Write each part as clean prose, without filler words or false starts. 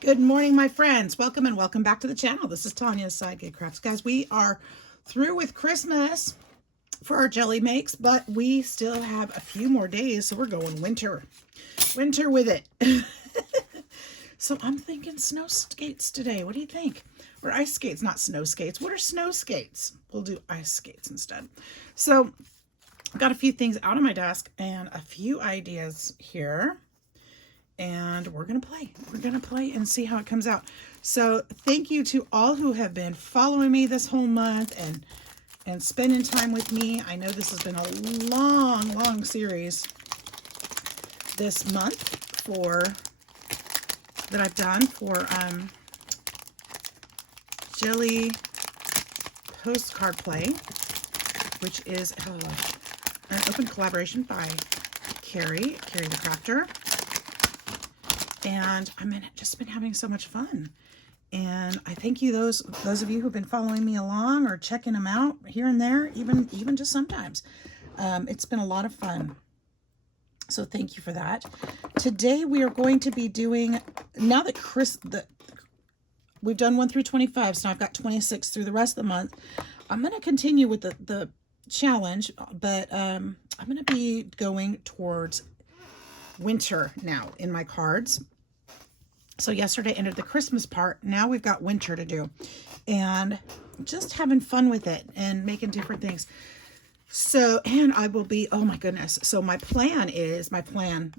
Good morning, my friends. Welcome and welcome back to the channel. This is Tanya Sidegigcrafts. Guys, we are through with Christmas for our jelly makes, but we still have a few more days, so we're going winter. Winter with it. So I'm thinking snow skates today. What do you think? Or ice skates, not snow skates. What are snow skates? We'll do ice skates instead. So I've got a few things out on my desk and a few ideas here. And we're going to play. We're going to play and see how it comes out. So thank you to all who have been following me this whole month and spending time with me. I know this has been a long series this month that I've done for jelly postcard play, which is an open collaboration by Carrie the Crafter. And I've just been having so much fun. And I thank you, those of you who've been following me along or checking them out here and there, even just sometimes. It's been a lot of fun. So thank you for that. Today we are going to be doing, now that we've done 1 through 25, so now I've got 26 through the rest of the month. I'm going to continue with the challenge, but I'm going to be going towards winter now in my cards. So yesterday ended the Christmas part. Now we've got winter to do and just having fun with it and making different things. So, and I will be, oh my goodness. So my plan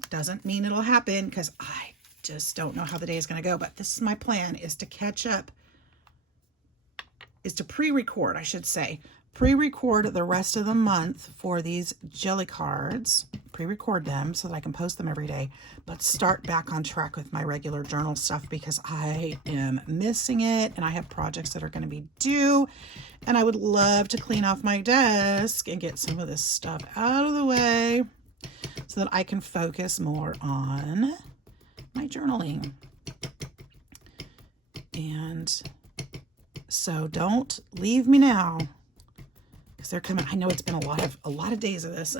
doesn't mean it'll happen because I just don't know how the day is going to go, but this is my plan, is to catch up, is to pre-record, I should say, pre-record the rest of the month for these jelly cards, pre-record them so that I can post them every day, but start back on track with my regular journal stuff because I am missing it and I have projects that are going to be due and I would love to clean off my desk and get some of this stuff out of the way so that I can focus more on my journaling. And so don't leave me now, because they're coming. I know it's been a lot of days of this.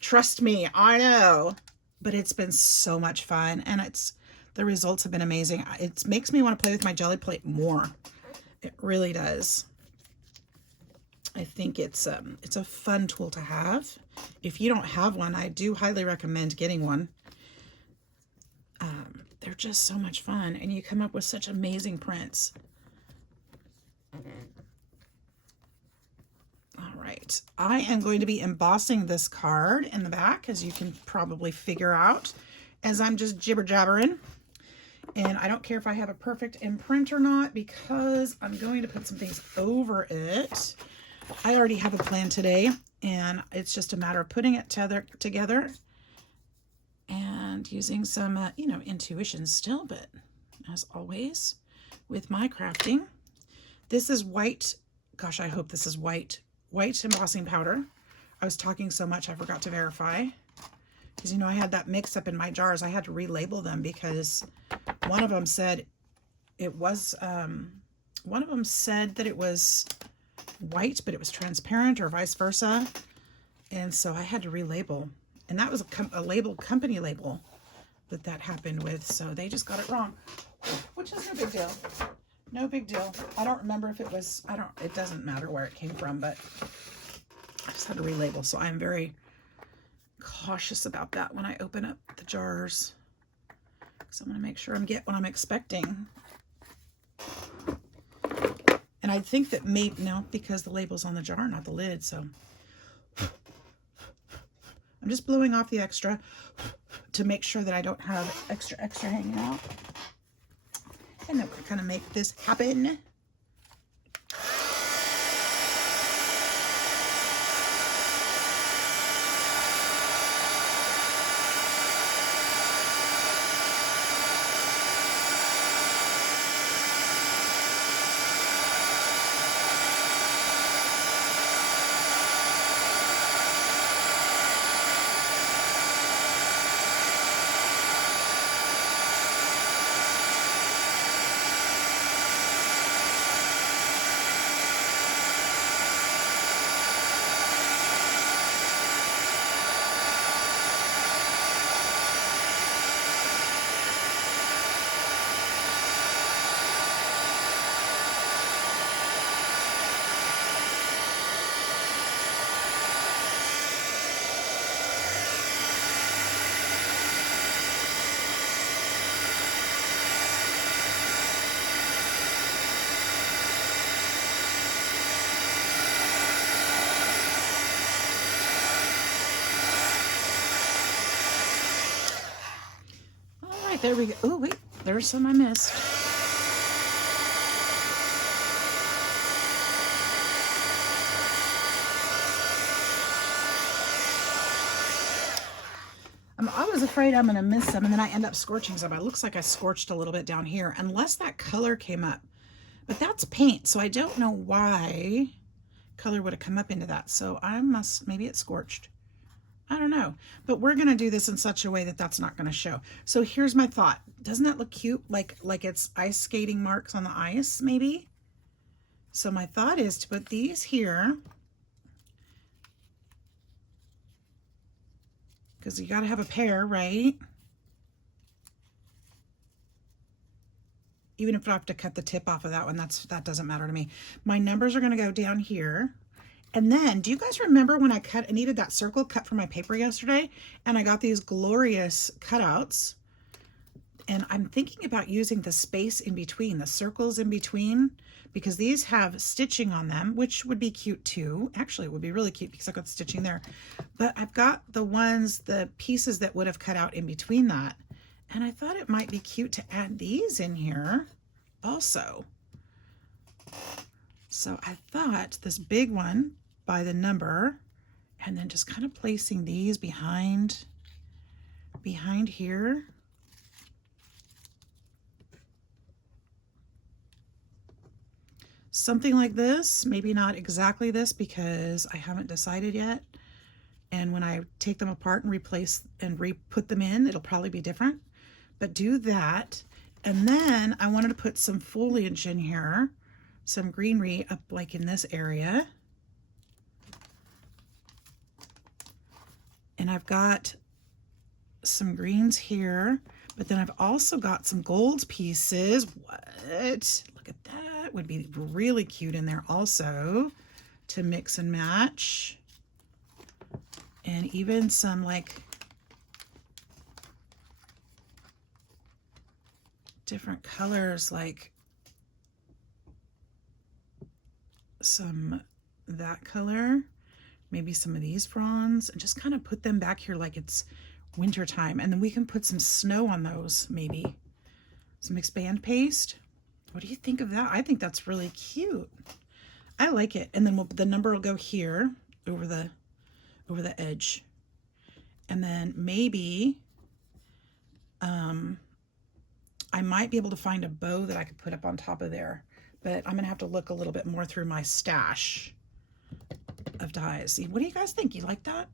Trust me, I know, but it's been so much fun and the results have been amazing. It makes me want to play with my jelly plate more. It really does. I think it's a fun tool to have. If you don't have one, I do highly recommend getting one. They're just so much fun and you come up with such amazing prints. All right, I am going to be embossing this card in the back, as you can probably figure out, as I'm just jibber-jabbering. And I don't care if I have a perfect imprint or not, because I'm going to put some things over it. I already have a plan today, and it's just a matter of putting it together and using some, intuition still, but as always, with my crafting. This is white. Gosh, I hope this is white embossing powder. I was talking so much I forgot to verify, because I had that mix up in my jars. I had to relabel them because one of them said it was one of them said that it was white but it was transparent, or vice versa, and so I had to relabel, and that was a label, company label, that happened with, so they just got it wrong, which is no big deal. No big deal. I don't remember if it was, it doesn't matter where it came from, but I just had to relabel. So I'm very cautious about that when I open up the jars. So I'm going to make sure I get what I'm expecting. And I think that no, because the label's on the jar, not the lid. So I'm just blowing off the extra to make sure that I don't have extra hanging out. And then we're going to make this happen. right, there we go. Oh, wait, there's some I missed. I was afraid I'm going to miss some, and then I end up scorching some. It looks like I scorched a little bit down here, unless that color came up. But that's paint, so I don't know why color would have come up into that. So maybe it scorched. I don't know. But we're going to do this in such a way that that's not going to show. So here's my thought. Doesn't that look cute? Like it's ice skating marks on the ice, maybe? So my thought is to put these here, because you got to have a pair, right? Even if I have to cut the tip off of that one, that doesn't matter to me. My numbers are going to go down here. And then, do you guys remember when I needed that circle cut for my paper yesterday? And I got these glorious cutouts. And I'm thinking about using the space in between, the circles in between, because these have stitching on them, which would be cute too. Actually, it would be really cute because I've got stitching there. But I've got the pieces that would have cut out in between that. And I thought it might be cute to add these in here also. So I thought this big one by the number, and then just kind of placing these behind here. Something like this, maybe not exactly this because I haven't decided yet. And when I take them apart and replace and re-put them in, it'll probably be different. But do that. And then I wanted to put some foliage in here, some greenery up like in this area. And I've got some greens here, but then I've also got some gold pieces. What? Look at that. Would be really cute in there also to mix and match. And even some like different colors, like some that color, maybe some of these bronze, and just kind of put them back here like it's winter time. And then we can put some snow on those, maybe some expand paste. What do you think of that? I think that's really cute. I like it. And then the number will go here over the edge. And then maybe I might be able to find a bow that I could put up on top of there, but I'm gonna have to look a little bit more through my stash of dies. See, what do you guys think? You like that?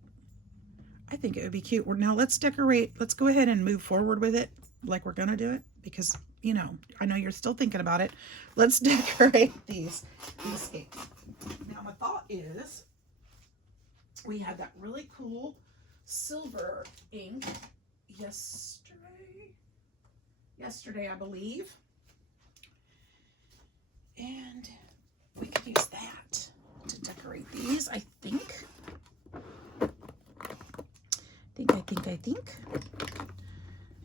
I think it would be cute. Now let's decorate. Let's go ahead and move forward with it like we're gonna do it, because you know, I know you're still thinking about it. Let's decorate these skates. Now my thought is, we had that really cool silver ink yesterday I believe, and we could use that to decorate these. I think.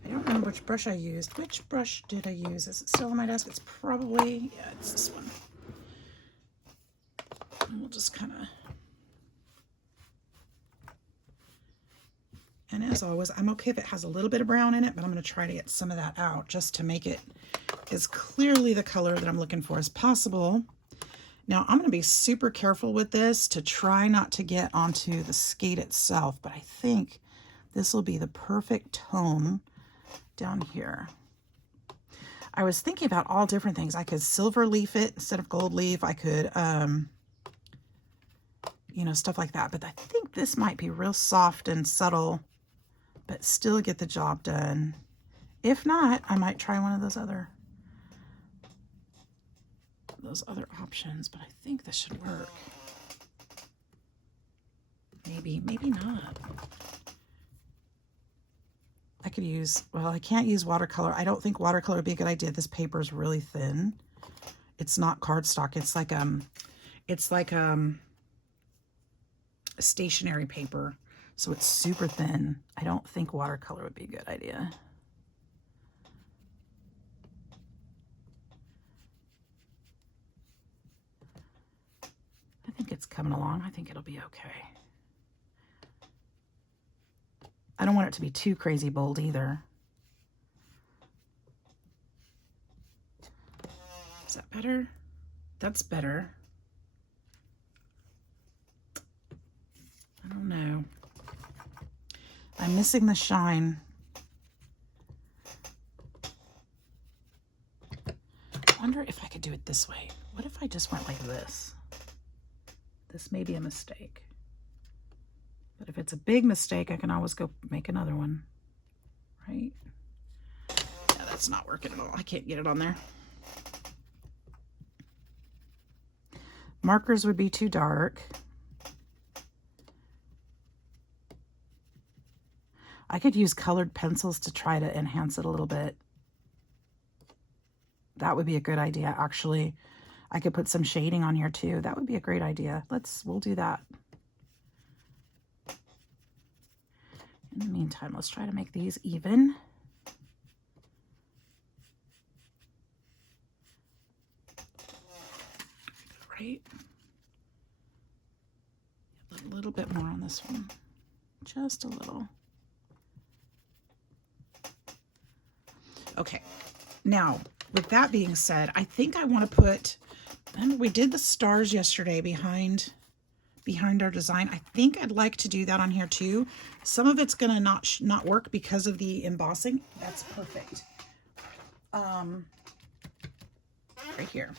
I don't remember which brush I used. Which brush did I use? Is it still on my desk? It's probably, yeah, it's this one. And we'll just kind of, and as always, I'm okay if it has a little bit of brown in it, but I'm going to try to get some of that out just to make it as clearly the color that I'm looking for as possible. Now I'm going to be super careful with this to try not to get onto the skate itself, but I think this will be the perfect tone down here. I was thinking about all different things. I could silver leaf it instead of gold leaf. I could, you know, stuff like that. But I think this might be real soft and subtle, but still get the job done. If not, I might try one of those other options, but I think this should work. Maybe not. I could use, well, I can't use watercolor. I don't think watercolor would be a good idea. This paper is really thin. It's not cardstock. It's like stationery paper. So it's super thin. I don't think watercolor would be a good idea. I think it's coming along. I think it'll be okay. I don't want it to be too crazy bold either. better? That's better. I don't know. I'm missing the shine. I wonder if I could do it this way. What if I just went like this? This may be a mistake. But if it's a big mistake, I can always go make another one. Right? Yeah, that's not working at all. I can't get it on there. Markers would be too dark. I could use colored pencils to try to enhance it a little bit. That would be a good idea, actually. I could put some shading on here too. That would be a great idea. We'll do that. In the meantime, let's try to make these even. Right. A little bit more on this one. Just a little. Okay. Now, with that being said, I think I want to put, and we did the stars yesterday behind our design. I think I'd like to do that on here too. Some of it's gonna not work because of the embossing. That's perfect. Right here.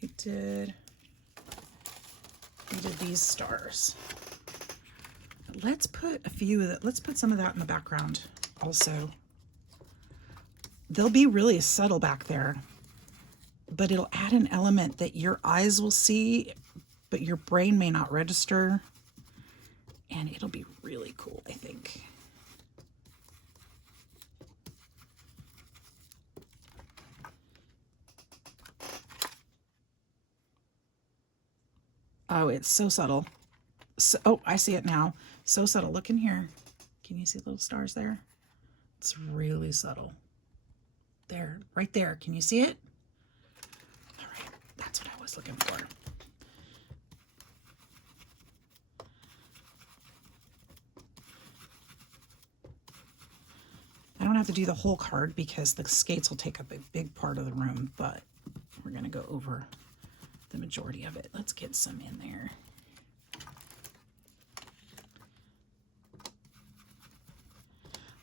We did these stars. Let's put a few of that. Let's put some of that in the background also. They'll be really subtle back there, but it'll add an element that your eyes will see, but your brain may not register. And it'll be really cool, I think. Oh, it's so subtle. So, oh, I see it now. So subtle. Look in here. Can you see the little stars there? It's really subtle. There, right there. Can you see it? All right, that's what I was looking for. I don't have to do the whole card because the skates will take up a big part of the room, but we're going to go over the majority of it. Let's get some in there.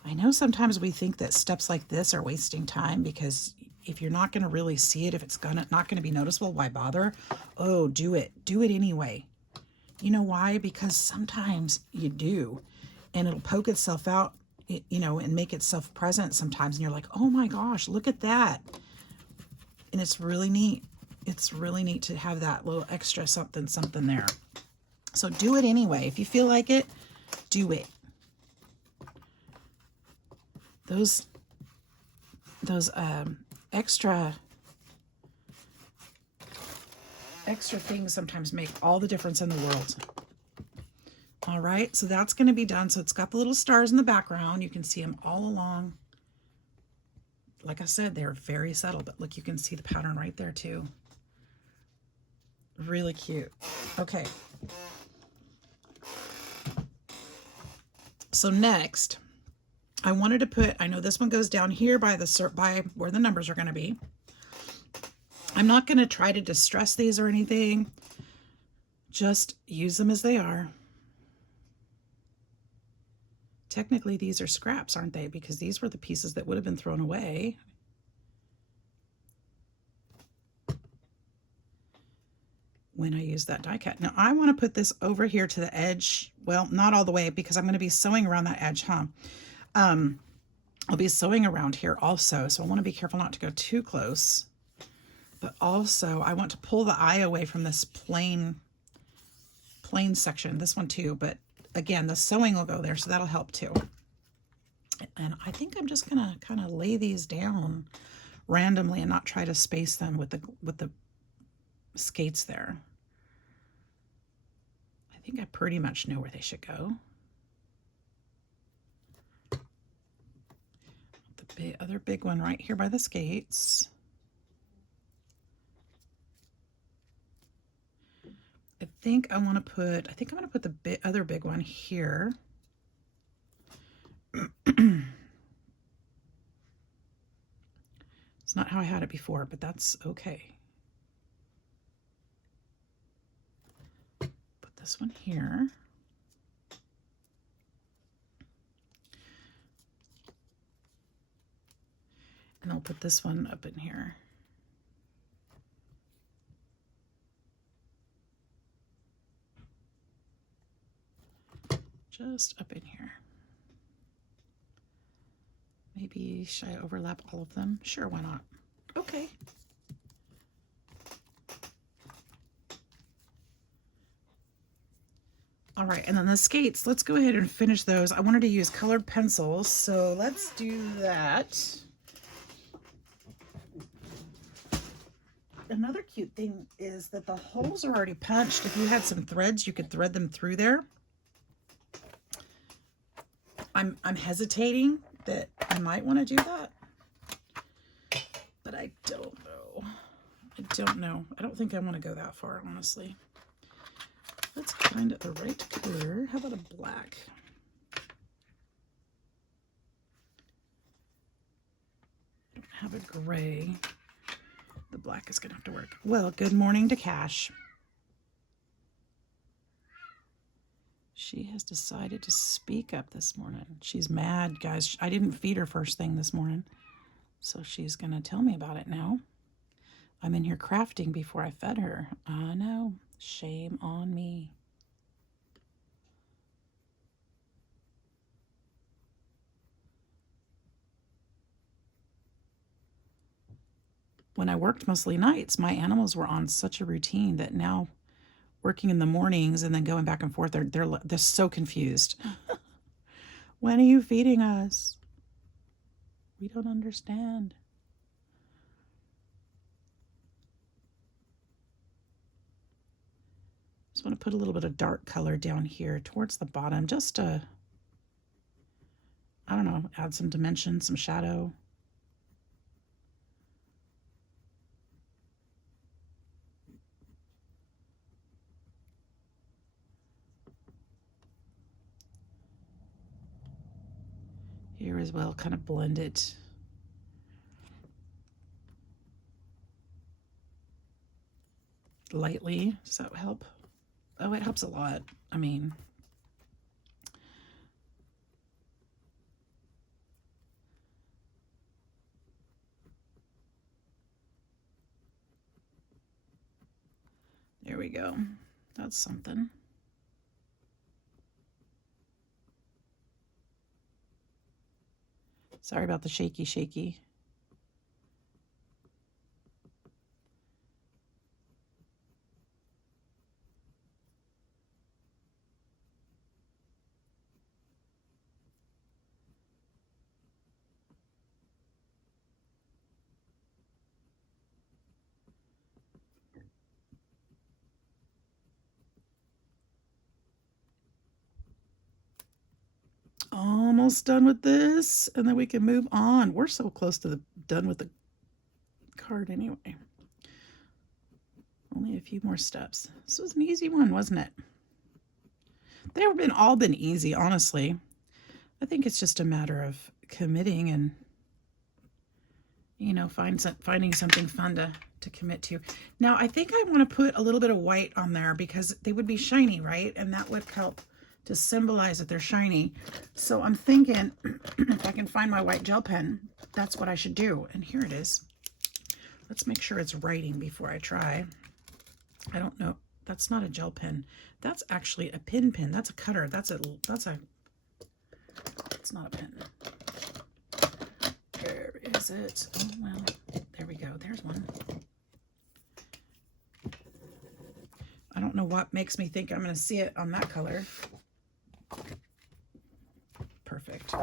I know sometimes we think that steps like this are wasting time because if you're not going to really see it, if it's not going to be noticeable, why bother? Oh, do it. Do it anyway. You know why? Because sometimes you do, and it'll poke itself out, you know, and make itself present sometimes, and you're like, oh my gosh, look at that. And it's really neat. It's really neat to have that little extra something there. So do it anyway. If you feel like it, do it. Those extra things sometimes make all the difference in the world. All right, so that's going to be done. So it's got the little stars in the background. You can see them all along. Like I said, they're very subtle, but look, you can see the pattern right there too. Really cute. Okay. So next, I wanted to put, I know this one goes down here by where the numbers are going to be. I'm not going to try to distress these or anything. Just use them as they are. Technically, these are scraps, aren't they? Because these were the pieces that would have been thrown away. When I use that die cut. Now I want to put this over here to the edge. Well, not all the way because I'm going to be sewing around that edge, huh? I'll be sewing around here also, so I want to be careful not to go too close. But also, I want to pull the eye away from this plain section, this one too. But again, the sewing will go there, so that'll help too. And I think I'm just gonna kind of lay these down randomly and not try to space them with the skates there. I think I pretty much know where they should go. The other big one right here by the skates. I think I'm going to put the other big one here. It's not how I had it before, but that's okay. Put this one here. And I'll put this one up in here. Just up in here. Maybe should I overlap all of them? Sure, why not? Okay. All right, and then the skates, let's go ahead and finish those. I wanted to use colored pencils, so let's do that. Another cute thing is that the holes are already punched. If you had some threads, you could thread them through there. I'm hesitating that I might want to do that, but I don't know. I don't think I want to go that far, honestly. Let's find the right color. How about a black? I don't have a gray. The black is gonna have to work. Well, good morning to Cash. She has decided to speak up this morning. She's mad, guys. I didn't feed her first thing this morning, so she's gonna tell me about it now. I'm in here crafting before I fed her. I know. Shame on me. When I worked mostly nights, my animals were on such a routine that now working in the mornings and then going back and forth, they're so confused. When are you feeding us? We don't understand. Just want to put a little bit of dark color down here towards the bottom, just to, I don't know, add some dimension, some shadow. Here as well, kind of blend it. Lightly. Does that help? Oh, it helps a lot. I mean, there we go. That's something. Sorry about the shaky. Almost done with this, and then we can move on. We're so close to done with the card anyway. Only a few more steps. This was an easy one, wasn't it? They've all been easy, honestly. I think it's just a matter of committing and, you know, finding something fun to commit to. Now, I think I want to put a little bit of white on there because they would be shiny, right? And that would help to symbolize that they're shiny. So I'm thinking if I can find my white gel pen, that's what I should do. And here it is. Let's make sure it's writing before I try. I don't know. That's not a gel pen. That's actually a pin. That's a cutter. It's not a pen. Where is it? Oh, well, there we go. There's one. I don't know what makes me think I'm going to see it on that color. Perfect.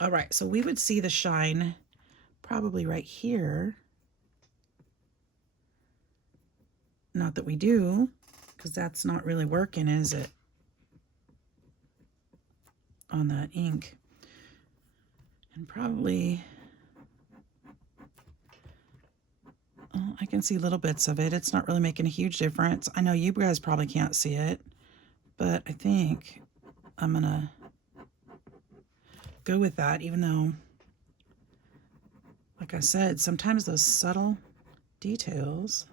All right, so we would see the shine probably right here. Not that we do, because that's not really working, is it? On that ink. And probably, oh, I can see little bits of it. It's not really making a huge difference. I know you guys probably can't see it, but I think I'm gonna go with that, even though, like I said, sometimes those subtle details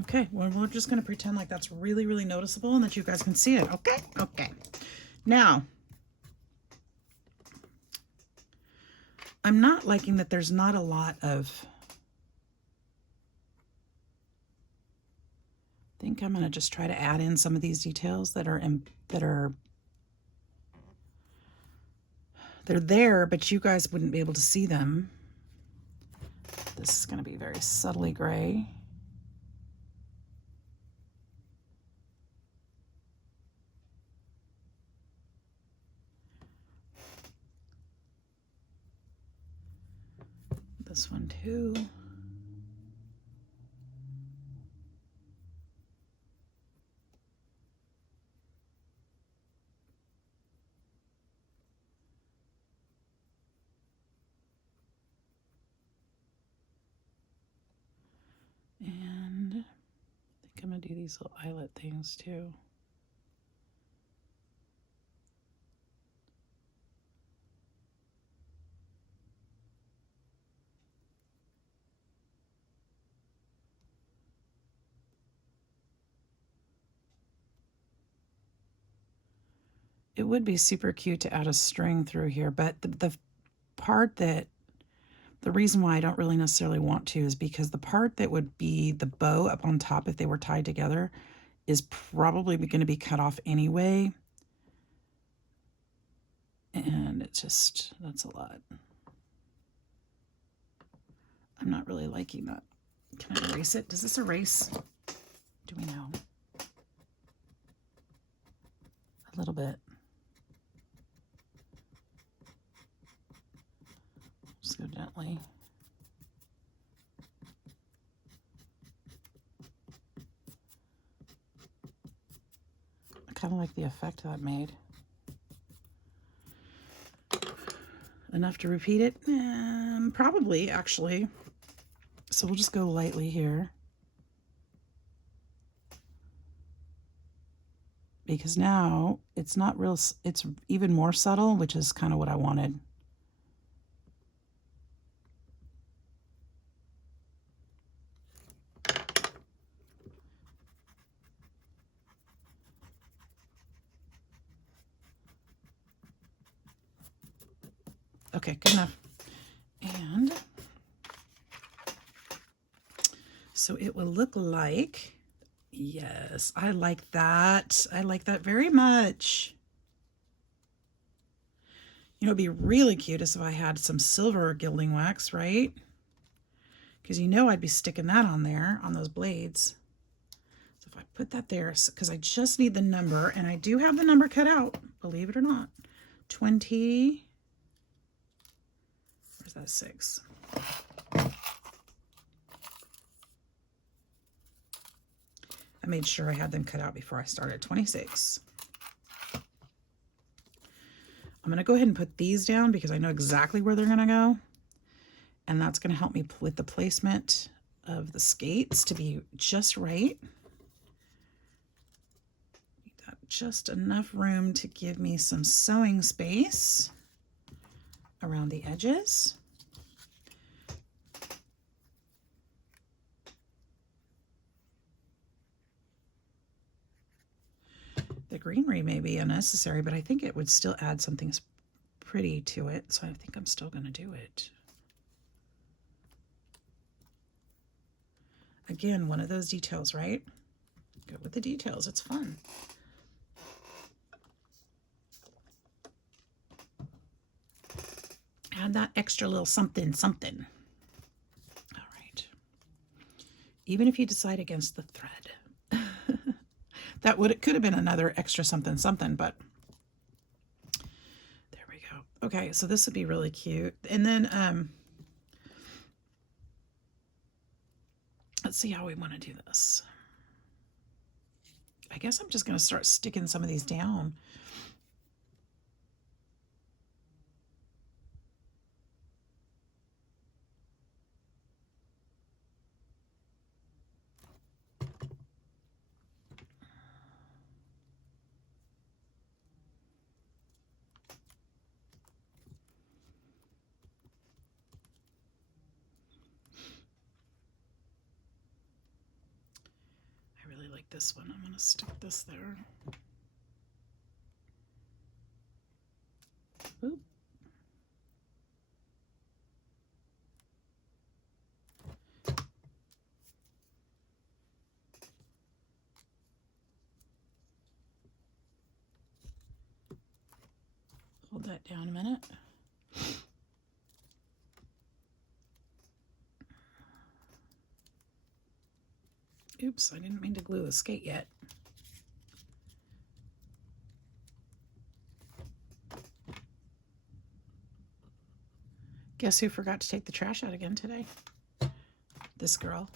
okay, well, we're just going to pretend like that's really, really noticeable and that you guys can see it. Okay, okay. Now, I'm not liking that there's not a lot of, I think I'm going to just try to add in some of these details they're there, but you guys wouldn't be able to see them. This is going to be very subtly gray. This one too. And I think I'm going to do these little eyelet things too. It would be super cute to add a string through here, but the part that, the reason why I don't really necessarily want to is because the part that would be the bow up on top if they were tied together is probably going to be cut off anyway. And it's just, that's a lot. I'm not really liking that. Can I erase it? Does this erase? Do we know? A little bit. Just go gently. I kind of like the effect that made. Enough to repeat it? Probably, actually. So we'll just go lightly here. Because now it's not real, it's even more subtle, which is kind of what I wanted. Okay, good enough. And so it will look like, yes, I like that. I like that very much. You know, it'd be really cute if I had some silver gilding wax, right? Because you know I'd be sticking that on there, on those blades. So if I put that there, because I just need the number, and I do have the number cut out, believe it or not. 20, where's that 6? I made sure I had them cut out before I started. 26. I'm going to go ahead and put these down because I know exactly where they're going to go. And that's going to help me with the placement of the skates to be just right. Got just enough room to give me some sewing space around the edges. The greenery may be unnecessary, but I think it would still add something pretty to it. So I think I'm still going to do it. Again, one of those details, right? Go with the details. It's fun. Add that extra little something, something. All right. Even if you decide against the thread. It could have been another extra something, something, but there we go. Okay, so this would be really cute. And then, let's see how we want to do this. I guess I'm just going to start sticking some of these down. this one. I'm going to stick this there. Oop. Hold that down a minute. Oops, I didn't mean to glue the skate yet. Guess who forgot to take the trash out again today? This girl.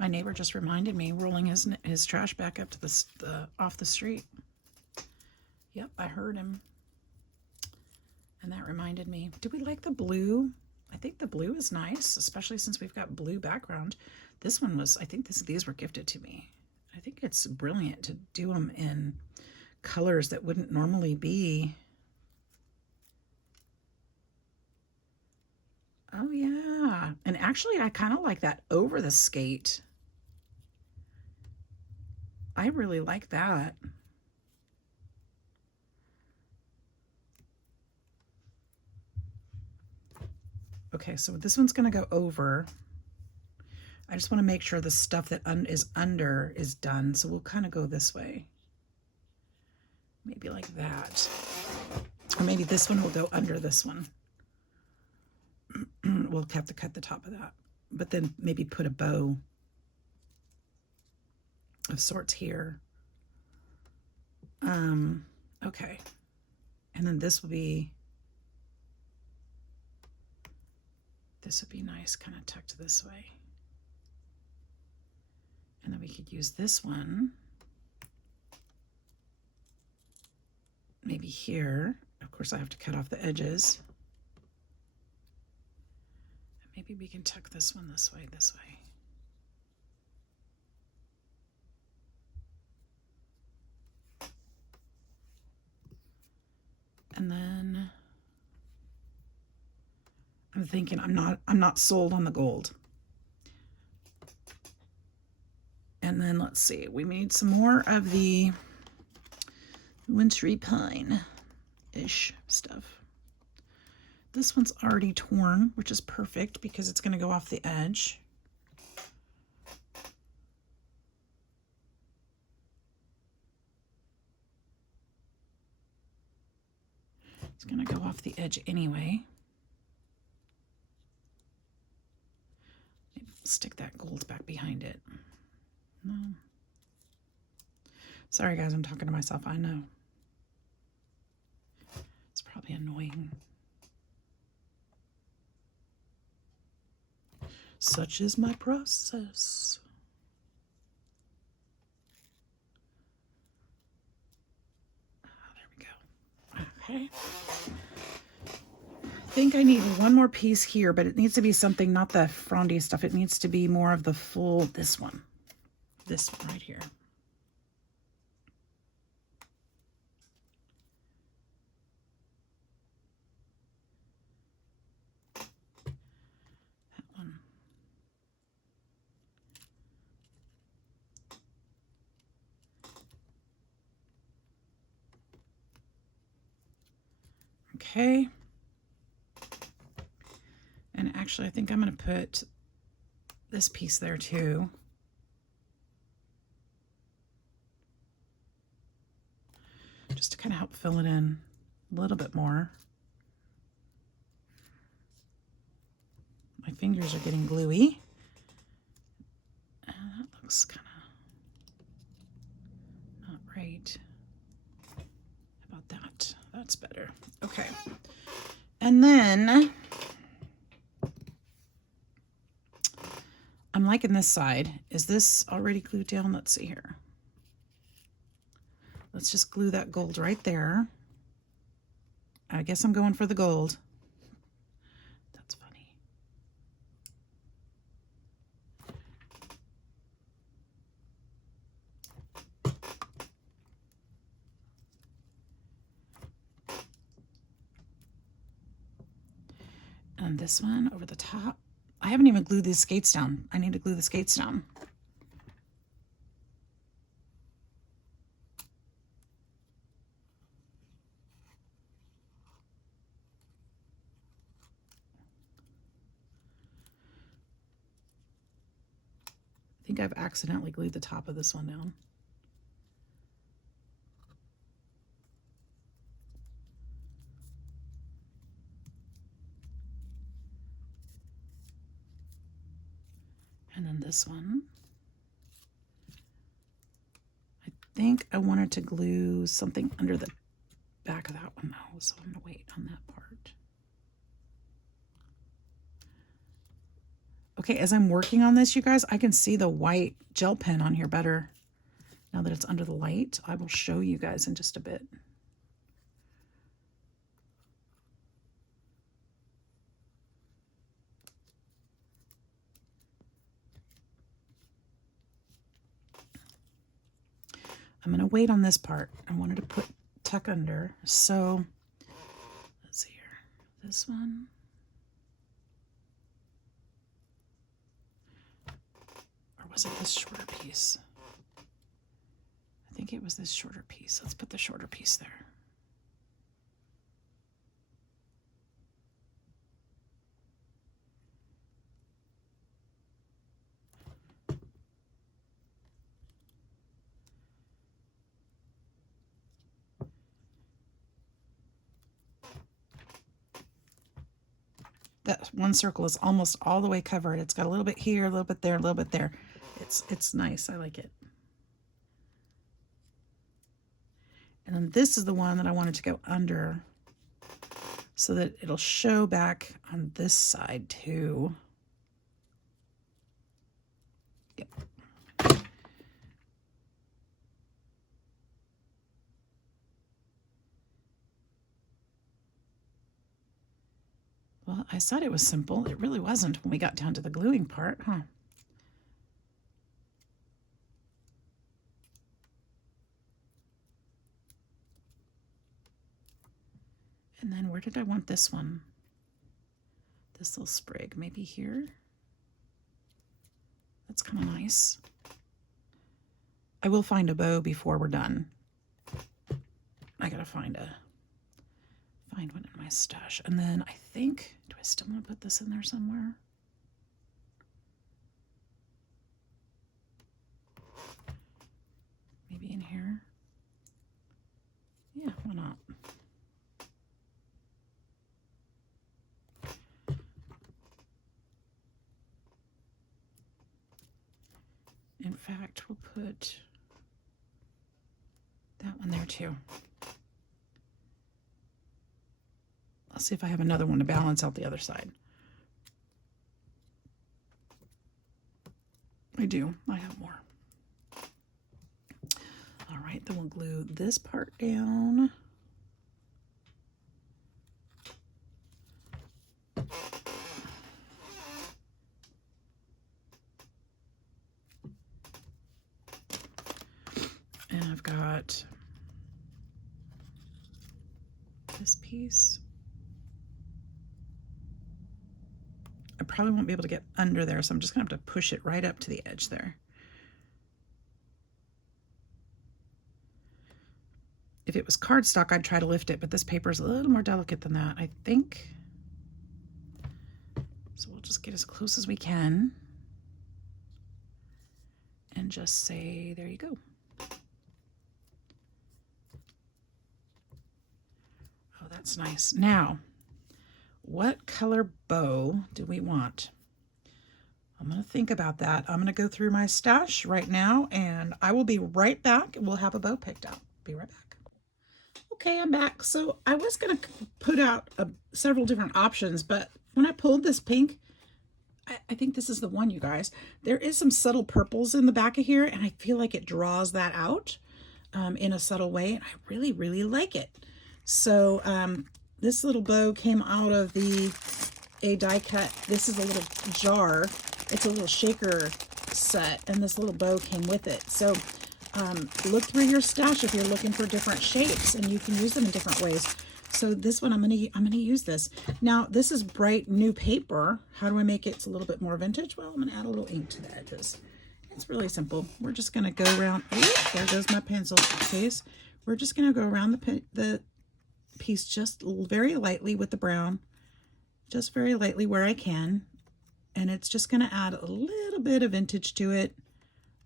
My neighbor just reminded me, rolling his trash back up to the off the street. Yep, I heard him. And that reminded me. Do we like the blue? I think the blue is nice, especially since we've got blue background. This one was, I think these were gifted to me. I think it's brilliant to do them in colors that wouldn't normally be. Oh yeah. And actually I kind of like that over the skate. I really like that. Okay, so this one's going to go over. I just want to make sure the stuff that is under is done. So we'll kind of go this way. Maybe like that. Or maybe this one will go under this one. We'll have to cut the top of that. But then maybe put a bow of sorts here. Okay. And then this would be nice, kind of tucked this way. And then we could use this one maybe here. Of course, I have to cut off the edges. And maybe we can tuck this one this way, this way. And then I'm thinking I'm not sold on the gold. And then let's see, we need some more of the wintry pine-ish stuff. This one's already torn, which is perfect because it's going to go off the edge. It's going to go off the edge anyway. Maybe we'll stick that gold back behind it. No. Sorry guys, I'm talking to myself, I know. It's probably annoying. Such is my process. There we go. Okay. I think I need one more piece here, but it needs to be something, not the frondy stuff. It needs to be more of the full, this one right here. That one. Okay. And actually, I think I'm going to put this piece there too. Just to kind of help fill it in a little bit more. My fingers are getting gluey. That looks kind of not right. How about that? That's better. Okay. And then I'm liking this side. Is this already glued down? Let's see here. Let's just glue that gold right there. I guess I'm going for the gold. That's funny. And this one over the top. I haven't even glued these skates down. I need to glue the skates down. I think I've accidentally glued the top of this one down. And then this one. I think I wanted to glue something under the back of that one though, so I'm gonna wait on that part. Okay, as I'm working on this, you guys, I can see the white gel pen on here better. Now that it's under the light, I will show you guys in just a bit. I'm going to wait on this part. I wanted to tuck under. So let's see here. This one. Or was it this shorter piece? I think it was this shorter piece. Let's put the shorter piece there. That one circle is almost all the way covered. It's got a little bit here, a little bit there, a little bit there. It's nice. I like it. And then this is the one that I wanted to go under so that it'll show back on this side too. Yep. Well, I said it was simple. It really wasn't when we got down to the gluing part, huh? And then where did I want this one? This little sprig, maybe here? That's kind of nice. I will find a bow before we're done. I gotta find one in my stash. And then I think, do I still want to put this in there somewhere? Maybe in here? Yeah, why not? In fact, we'll put that one there too. I'll see if I have another one to balance out the other side. I do. I have more. All right, then we'll glue this part down. And I've got this piece. I probably won't be able to get under there, so I'm just gonna have to push it right up to the edge there. If it was cardstock, I'd try to lift it, but this paper is a little more delicate than that, I think. So we'll just get as close as we can and just say, there you go. Oh, that's nice. Now, what color bow do we want? I'm going to think about that. I'm going to go through my stash right now, and I will be right back, and we'll have a bow picked out. Be right back. Okay, I'm back. So I was going to put out several different options, but when I pulled this pink, I think this is the one, you guys. There is some subtle purples in the back of here, and I feel like it draws that out in a subtle way, and I really, really like it. So this little bow came out of a die cut. This is a little jar. It's a little shaker set, and this little bow came with it. So look through your stash if you're looking for different shapes, and you can use them in different ways. So this one, I'm gonna use this. Now this is bright new paper. How do I make it a little bit more vintage? Well, I'm gonna add a little ink to the edges. It's really simple. We're just gonna go around. Oh, there goes my pencil case. We're just gonna go around the piece just very lightly with the brown, just very lightly where I can, and it's just going to add a little bit of vintage to it.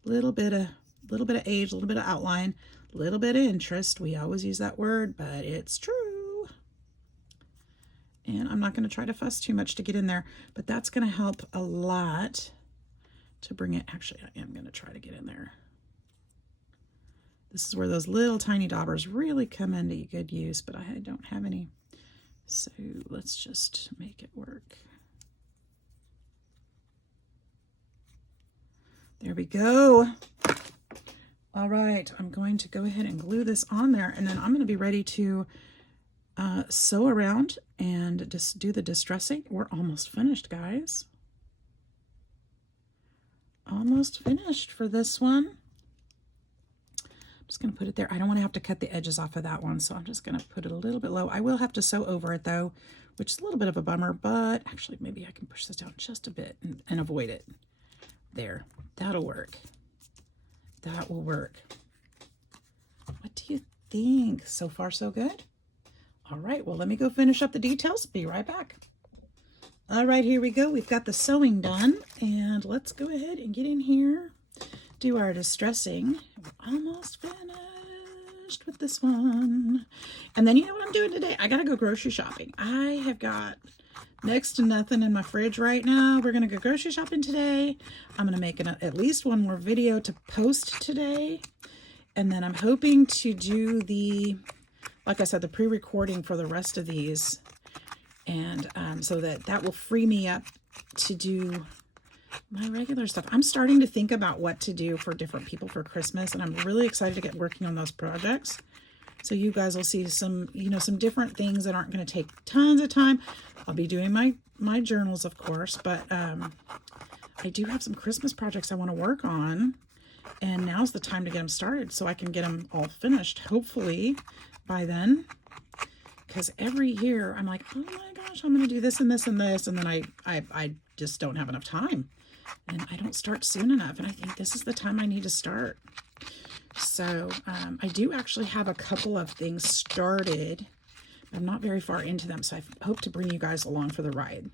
little bit of age, a little bit of outline, a little bit of interest. We always use that word, but it's true. And I'm not going to try to fuss too much to get in there, but that's going to help a lot to bring it. Actually, I am going to try to get in there. This is where those little tiny daubers really come into good use, but I don't have any. So let's just make it work. There we go. All right, I'm going to go ahead and glue this on there, and then I'm going to be ready to sew around and just do the distressing. We're almost finished, guys. Almost finished for this one. I'm just going to put it there. I don't want to have to cut the edges off of that one, so I'm just going to put it a little bit low. I will have to sew over it, though, which is a little bit of a bummer, but actually maybe I can push this down just a bit and avoid it. There. That'll work. That will work. What do you think? So far, so good? All right, well, let me go finish up the details. Be right back. All right, here we go. We've got the sewing done, and let's go ahead and get in here, do our distressing. We're almost finished with this one. And then you know what I'm doing today? I got to go grocery shopping. I have got next to nothing in my fridge right now. We're going to go grocery shopping today. I'm going to make at least one more video to post today. And then I'm hoping to do the, like I said, the pre-recording for the rest of these. And so that will free me up to do my regular stuff. I'm starting to think about what to do for different people for Christmas. And I'm really excited to get working on those projects. So you guys will see some, some different things that aren't going to take tons of time. I'll be doing my journals, of course, but I do have some Christmas projects I want to work on, and now's the time to get them started so I can get them all finished, hopefully, by then. Because every year I'm like, oh my gosh, I'm going to do this and this and this, and then I just don't have enough time, and I don't start soon enough, and I think this is the time I need to start. So I do actually have a couple of things started. I'm not very far into them, so I hope to bring you guys along for the ride.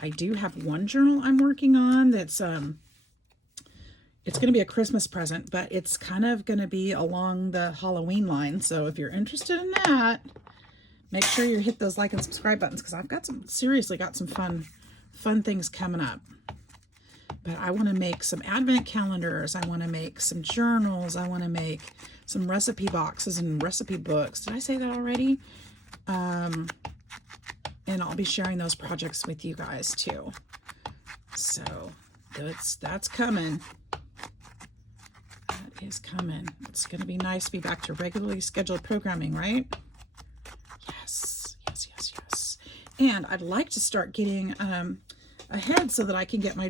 I do have one journal I'm working on that's it's going to be a Christmas present, but it's kind of going to be along the Halloween line. So if you're interested in that, make sure you hit those like and subscribe buttons, because I've got seriously got some fun things coming up. But I want to make some advent calendars. I want to make some journals. I want to make some recipe boxes and recipe books. Did I say that already? And I'll be sharing those projects with you guys too. So that's coming. That is coming. It's going to be nice to be back to regularly scheduled programming, right? Yes, yes, yes, yes. And I'd like to start getting ahead so that I can get my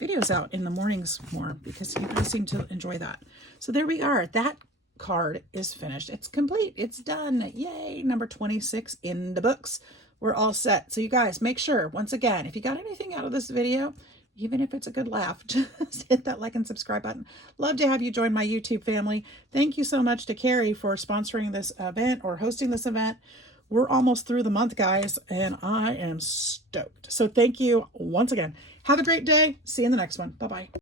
videos out in the mornings more, because you guys seem to enjoy that. So there we are. That card is finished. It's complete. It's done. Yay. Number 26 in the books. We're all set. So you guys, make sure, once again, if you got anything out of this video, even if it's a good laugh, just hit that like and subscribe button. Love to have you join my YouTube family. Thank you so much to Carrie for sponsoring this event or hosting this event. We're almost through the month, guys, and I am stoked. So thank you once again. Have a great day. See you in the next one. Bye-bye.